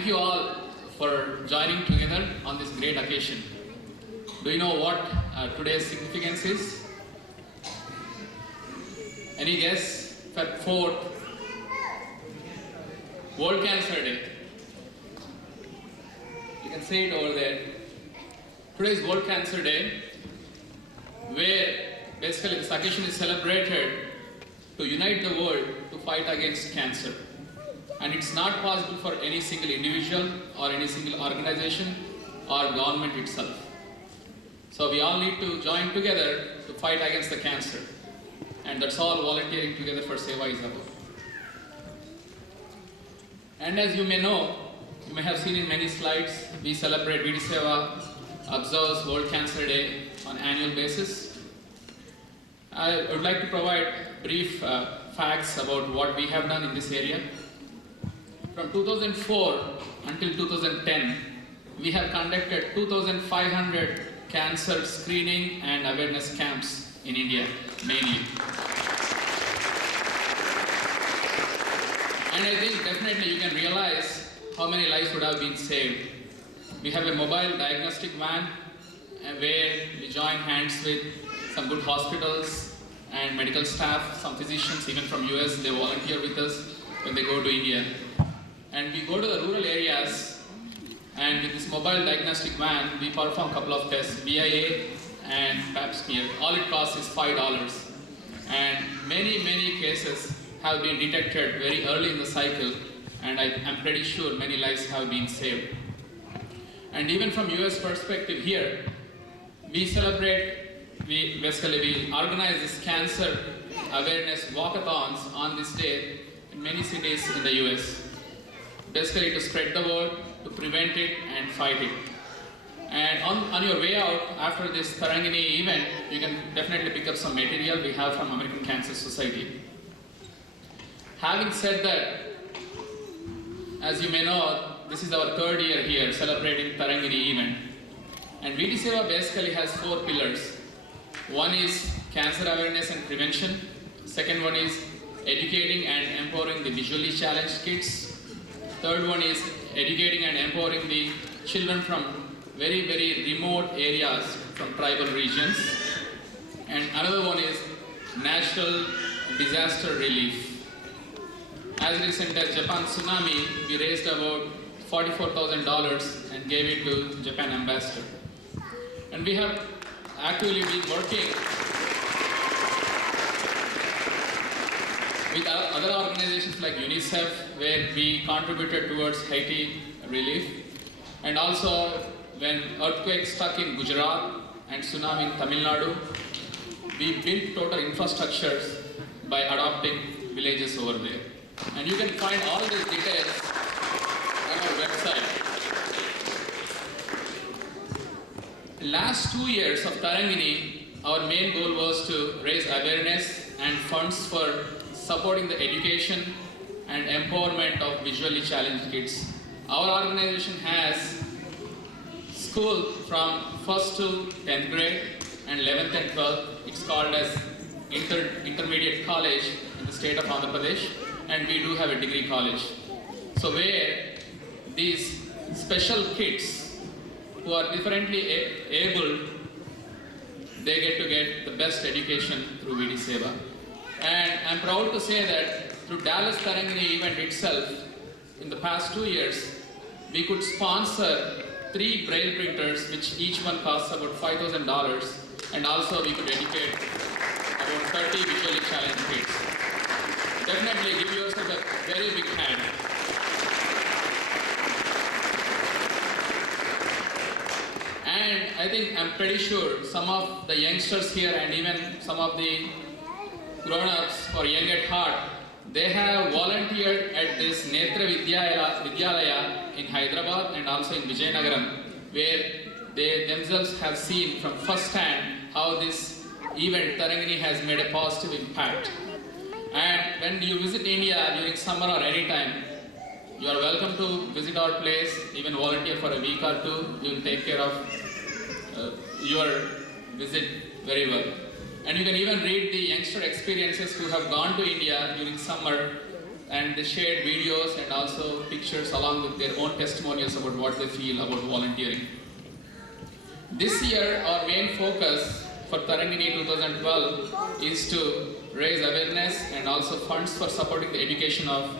Thank you all for joining together on this great occasion. Do you know what today's significance is? Any guess? Feb 4th, World Cancer Day. You can see it over there. Today is World Cancer Day, where basically this occasion is celebrated to unite the world to fight against cancer. And it's not possible for any single individual or any single organization or government itself. So we all need to join together to fight against the cancer. And that's all volunteering together for Seva is about. And as you may know, you may have seen in many slides, we celebrate VTSeva observes World Cancer Day on an annual basis. I would like to provide brief facts about what we have done in this area. From 2004 until 2010, we have conducted 2,500 cancer screening and awareness camps in India, mainly. And I think definitely you can realize how many lives would have been saved. We have a mobile diagnostic van where we join hands with some good hospitals and medical staff, some physicians even from US, they volunteer with us when they go to India. And we go to the rural areas, and with this mobile diagnostic van, we perform a couple of tests, BIA and Pap smear. All it costs is $5. And many cases have been detected very early in the cycle, and I'm pretty sure many lives have been saved. And even from US perspective here, we organize this cancer awareness walkathons on this day in many cities in the US. Basically to spread the word, to prevent it and fight it. And on your way out, after this Tarangani event, you can definitely pick up some material we have from American Cancer Society. Having said that, as you may know, this is our third year here celebrating Tarangani event. And VTSeva basically has 4 pillars. One is cancer awareness and prevention. Second one is educating and empowering the visually challenged kids. Third one is educating and empowering the children from very remote areas, from tribal regions. And another one is natural disaster relief. As recent as Japan tsunami, we raised about $44,000 and gave it to Japan ambassador. And we have actively been working with other organizations like UNICEF, where we contributed towards Haiti relief. And also, when earthquake struck in Gujarat and tsunami in Tamil Nadu, we built total infrastructures by adopting villages over there. And you can find all these details on our website. The last 2 years of Tarangani, our main goal was to raise awareness and funds for supporting the education and empowerment of visually challenged kids. Our organization has school from 1st to 10th grade and 11th and 12th. It's called as intermediate college in the state of Andhra Pradesh, and we do have a degree college. So where these special kids who are differently able, they get to get the best education through VTSeva. And I'm proud to say that through Dallas Tarangani event itself, in the past 2 years, we could sponsor 3 braille printers, which each one costs about $5,000, and also we could educate about 30 visually challenged kids. Definitely give yourself a very big hand. And I'm pretty sure some of the youngsters here and even some of the grown-ups who are young at heart, they have volunteered at this Netra Vidyalaya in Hyderabad and also in Vijayanagaram, where they themselves have seen from first hand how this event Tarangani has made a positive impact. And when you visit India during summer or any time, you are welcome to visit our place, even volunteer for a week or 2. You will take care of your visit very well. And you can even read the youngster experiences who have gone to India during summer and they shared videos and also pictures along with their own testimonials about what they feel about volunteering. This year, our main focus for Tarangani 2012 is to raise awareness and also funds for supporting the education of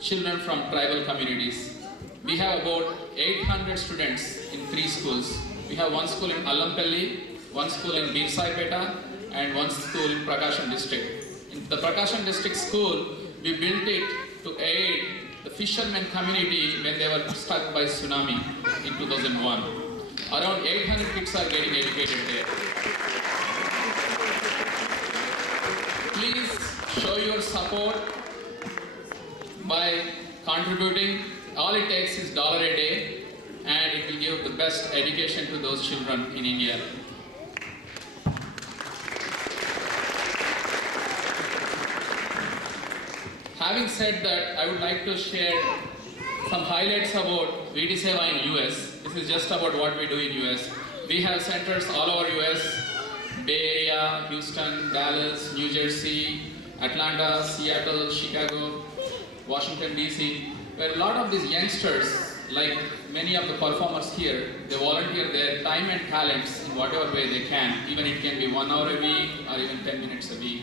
children from tribal communities. We have about 800 students in 3 schools. We have one school in Allampalli, one school in Birsaipeta, and one school in Prakasham district. In the Prakasham district school, we built it to aid the fishermen community when they were struck by tsunami in 2001. Around 800 kids are getting educated there. Please show your support by contributing. All it takes is $1 a day, and it will give the best education to those children in India. Having said that, I would like to share some highlights about VTSeva in US. This is just about what we do in US. We have centers all over US, Bay Area, Houston, Dallas, New Jersey, Atlanta, Seattle, Chicago, Washington DC, where a lot of these youngsters, like many of the performers here, they volunteer their time and talents in whatever way they can. Even it can be 1 hour a week or even 10 minutes a week.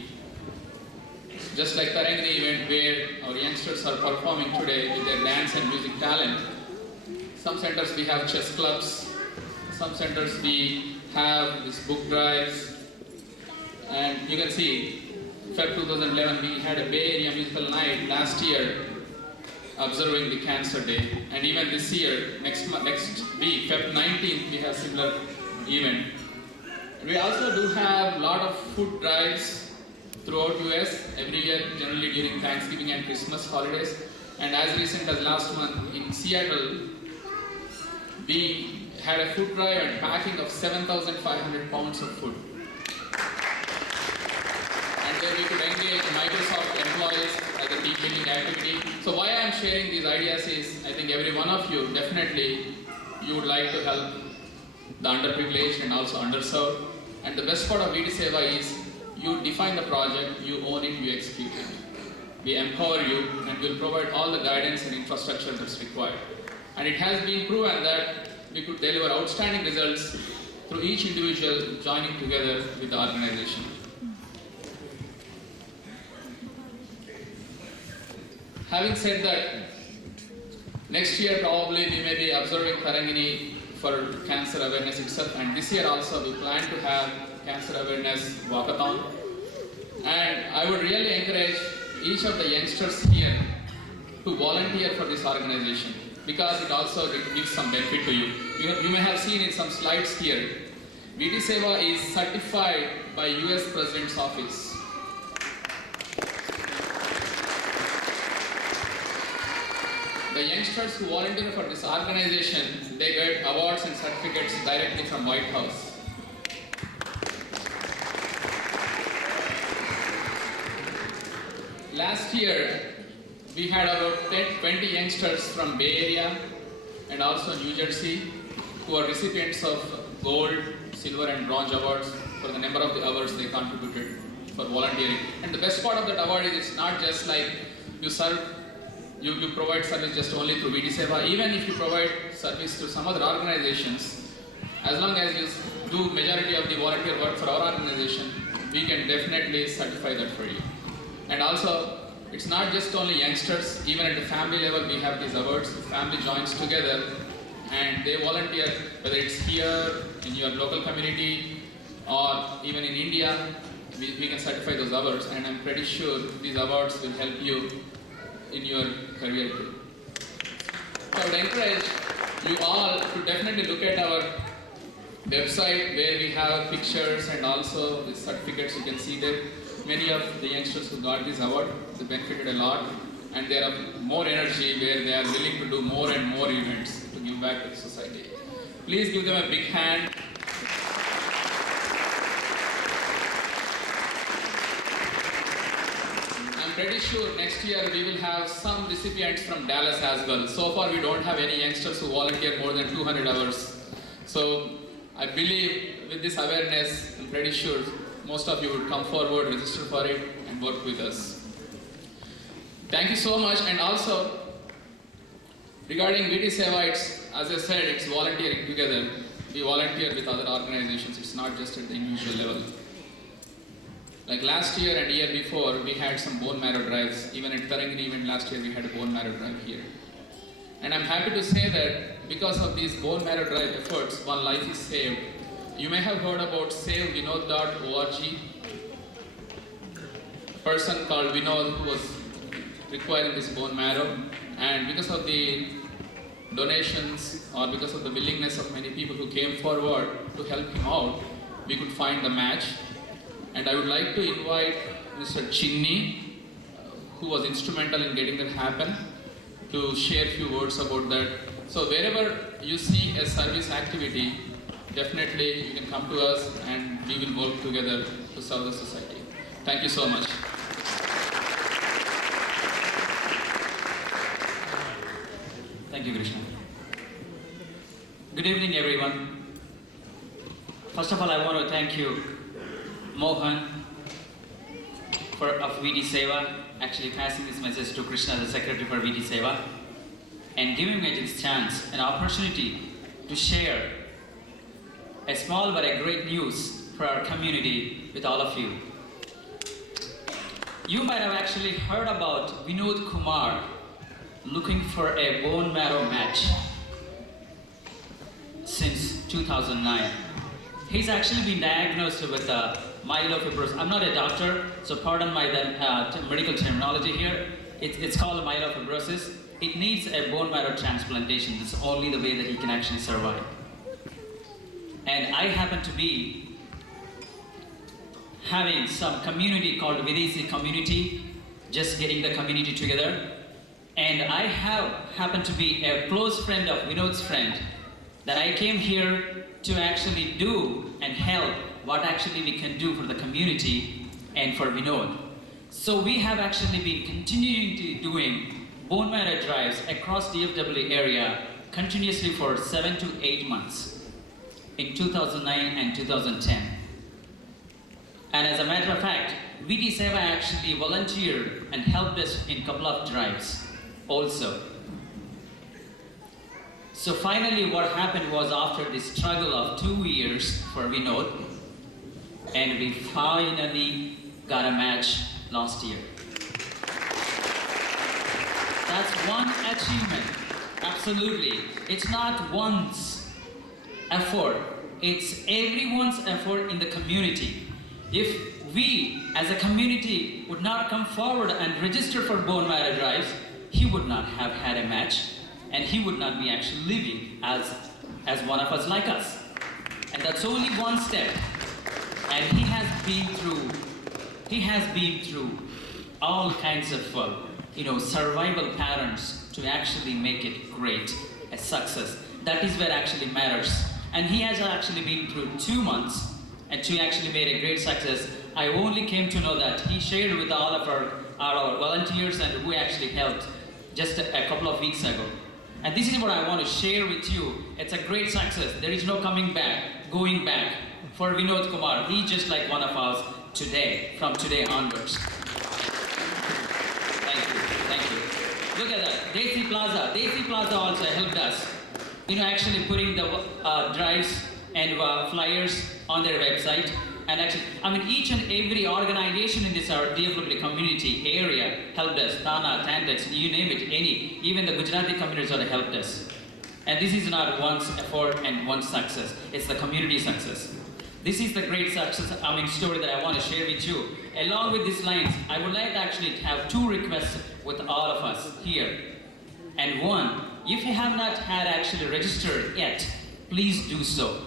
Just like Tarangani event where our youngsters are performing today with their dance and music talent. Some centers we have chess clubs, some centers we have these book drives, and you can see Feb 2011 we had a Bay Area musical night last year observing the Cancer Day, and even this year, next week, Feb 19th, we have similar event. And we also do have a lot of food drives throughout US every year, generally during Thanksgiving and Christmas holidays. And as recent as last month in Seattle, we had a food drive and packing of 7,500 pounds of food. And where we could engage Microsoft employees as a team building activity. So why I am sharing these ideas is, I think every one of you definitely, you would like to help the underprivileged and also underserved. And the best part of VTSeva is, you define the project, you own it, you execute it. We empower you and we'll provide all the guidance and infrastructure that's required. And it has been proven that we could deliver outstanding results through each individual joining together with the organization. Having said that, next year probably we may be observing Tarangani for cancer awareness itself, and this year also we plan to have cancer awareness walkathon. And I would really encourage each of the youngsters here to volunteer for this organization, because it also gives some benefit to you. You may have seen in some slides here, VTSeva is certified by US President's Office. The youngsters who volunteer for this organization, they get awards and certificates directly from White House. Last year, we had about 20 youngsters from Bay Area and also New Jersey who are recipients of gold, silver and bronze awards for the number of the hours they contributed for volunteering. And the best part of that award is it's not just like you provide service just only through VTSeva. Even if you provide service to some other organizations, as long as you do majority of the volunteer work for our organization, we can definitely certify that for you. And also, it's not just only youngsters, even at the family level we have these awards. The family joins together and they volunteer, whether it's here, in your local community, or even in India, we can certify those awards, and I'm pretty sure these awards will help you in your career too. So I would encourage you all to definitely look at our website where we have pictures and also the certificates. You can see there. Many of the youngsters who got this award, they benefited a lot, and they have more energy where they are willing to do more and more events to give back to the society. Please give them a big hand. I'm pretty sure next year we will have some recipients from Dallas as well. So far we don't have any youngsters who volunteer more than 200 hours. So I believe with this awareness, I'm pretty sure most of you would come forward, register for it, and work with us. Thank you so much. And also, regarding VTSeva, it's, as I said, it's volunteering together. We volunteer with other organizations. It's not just at the individual level. Like last year and year before, we had some bone marrow drives. Even at Tarangani event last year, we had a bone marrow drive here. And I'm happy to say that because of these bone marrow drive efforts, one life is saved. You may have heard about savevinod.org. A person called Vinod who was requiring this bone marrow, and because of the donations or because of the willingness of many people who came forward to help him out, we could find the match. And I would like to invite Mr. Chinni, who was instrumental in getting that happen, to share a few words about that. So wherever you see a service activity, definitely you can come to us and we will work together to serve the society. Thank you so much. Thank you, Krishna. Good evening, everyone. First of all, I want to thank you, Mohan, of VTSeva, actually passing this message to Krishna, the secretary for VTSeva, and giving me this chance, an opportunity to share a small but a great news for our community with all of you. You might have actually heard about Vinod Kumar looking for a bone marrow match since 2009. He's actually been diagnosed with myelofibrosis. I'm not a doctor, so pardon my medical terminology here. It's called myelofibrosis. It needs a bone marrow transplantation. That's only the way that he can actually survive. And I happen to be having some community called VTSeva community, just getting the community together. And I happened to be a close friend of Vinod's friend, that I came here to actually do and help what actually we can do for the community and for Vinod. So we have actually been continuing to doing bone marrow drives across DFW area continuously for 7 to 8 months in 2009 and 2010. And as a matter of fact, VTSeva actually volunteered and helped us in a couple of drives also. So finally what happened was, after the struggle of 2 years for Vinod, and we finally got a match last year. That's one achievement, absolutely. It's not one's effort, it's everyone's effort in the community. If we as a community would not come forward and register for bone marrow drives, he would not have had a match, and he would not be actually living as one of us like us. And that's only one step. And he has been through all kinds of survival patterns to actually make it great, a success. That is what actually matters. And he has actually been through 2 months and to actually made a great success. I only came to know that he shared with all of our volunteers and who actually helped just a couple of weeks ago. And this is what I want to share with you. It's a great success. There is no going back for Vinod Kumar. He's just like one of us today, from today onwards. Thank you. Look at that, Desi Plaza also helped us, actually putting the drives and flyers on their website. And actually, each and every organization in this our DFW community area helped us. Thana, Tandex, you name it, any. Even the Gujarati communities have helped us. And this is not one's effort and one's success. It's the community success. This is the great success, story that I want to share with you. Along with these lines, I would like to actually have 2 requests with all of us here. And one, if you have not had actually registered yet, please do so.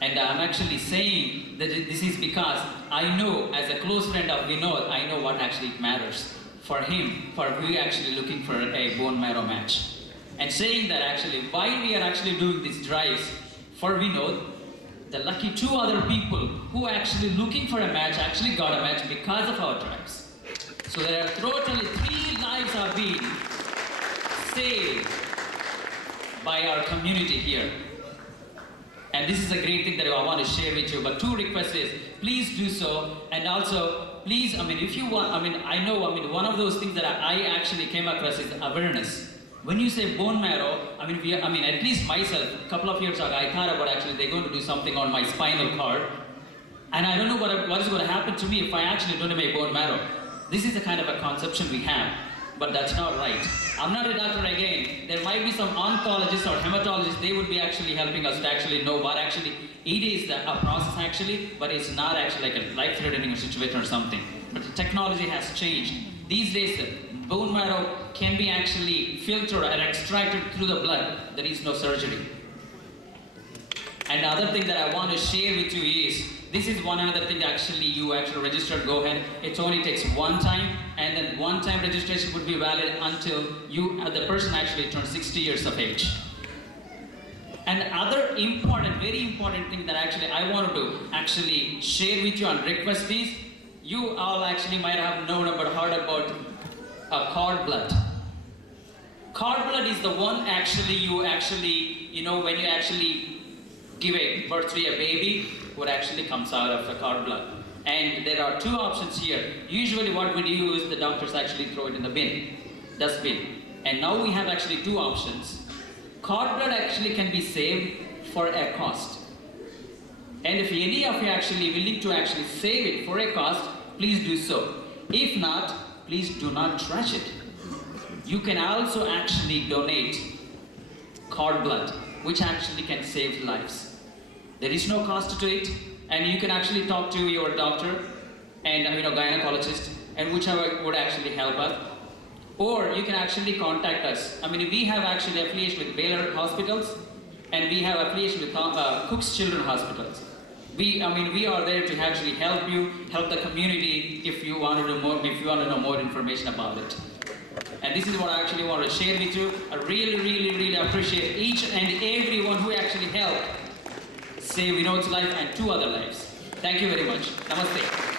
And I'm actually saying that this is because I know, as a close friend of Vinod, I know what actually matters for him, for we actually looking for a bone marrow match. And saying that actually, while we are actually doing these drives for Vinod, the lucky 2 other people who are actually looking for a match actually got a match because of our drives. So there are totally 3 lives have been saved by our community here. And this is a great thing that I want to share with you. But 2 requests is, please do so. And also, please, I mean, if you want, I mean, I know, I mean, one of those things that I actually came across is awareness. When you say bone marrow, I mean, I mean, at least myself, a couple of years ago, I thought about actually they're going to do something on my spinal cord. And I don't know what is going to happen to me if I actually donate my bone marrow. This is the kind of a conception we have, but that's not right. I'm not a doctor again. There might be some oncologists or hematologists, they would be actually helping us to actually know what actually it is a process actually, but it's not actually like a life-threatening situation or something. But the technology has changed. These days, bone marrow can be actually filtered and extracted through the blood. There is no surgery. And the other thing that I want to share with you is, this is one other thing actually you actually registered, go ahead. It only takes one time, and then one time registration would be valid until the person actually turns 60 years of age. And other important, very important thing that actually I wanted to actually share with you and request is, you all actually might have known about, heard about cord blood. Cord blood is the one actually you know, when you actually give a birth to a baby, what actually comes out of the cord blood. And there are two options here. Usually what we do is the doctors actually throw it in the bin, dustbin. And now we have actually two options. Cord blood actually can be saved for a cost. And if any of you actually willing to actually save it for a cost, please do so. If not, please do not trash it. You can also actually donate cord blood, which actually can save lives. There is no cost to it, and you can actually talk to your doctor and gynecologist, and whichever would actually help us. Or you can actually contact us. I mean, we have actually affiliation with Baylor Hospitals, and we have affiliation with Cook's Children's Hospitals. We are there to actually help you, help the community if you want to do more, if you want to know more information about it. And this is what I actually want to share with you. I really, really, really appreciate each and everyone who actually helped save Vinod's life and two other lives. Thank you very much. Namaste.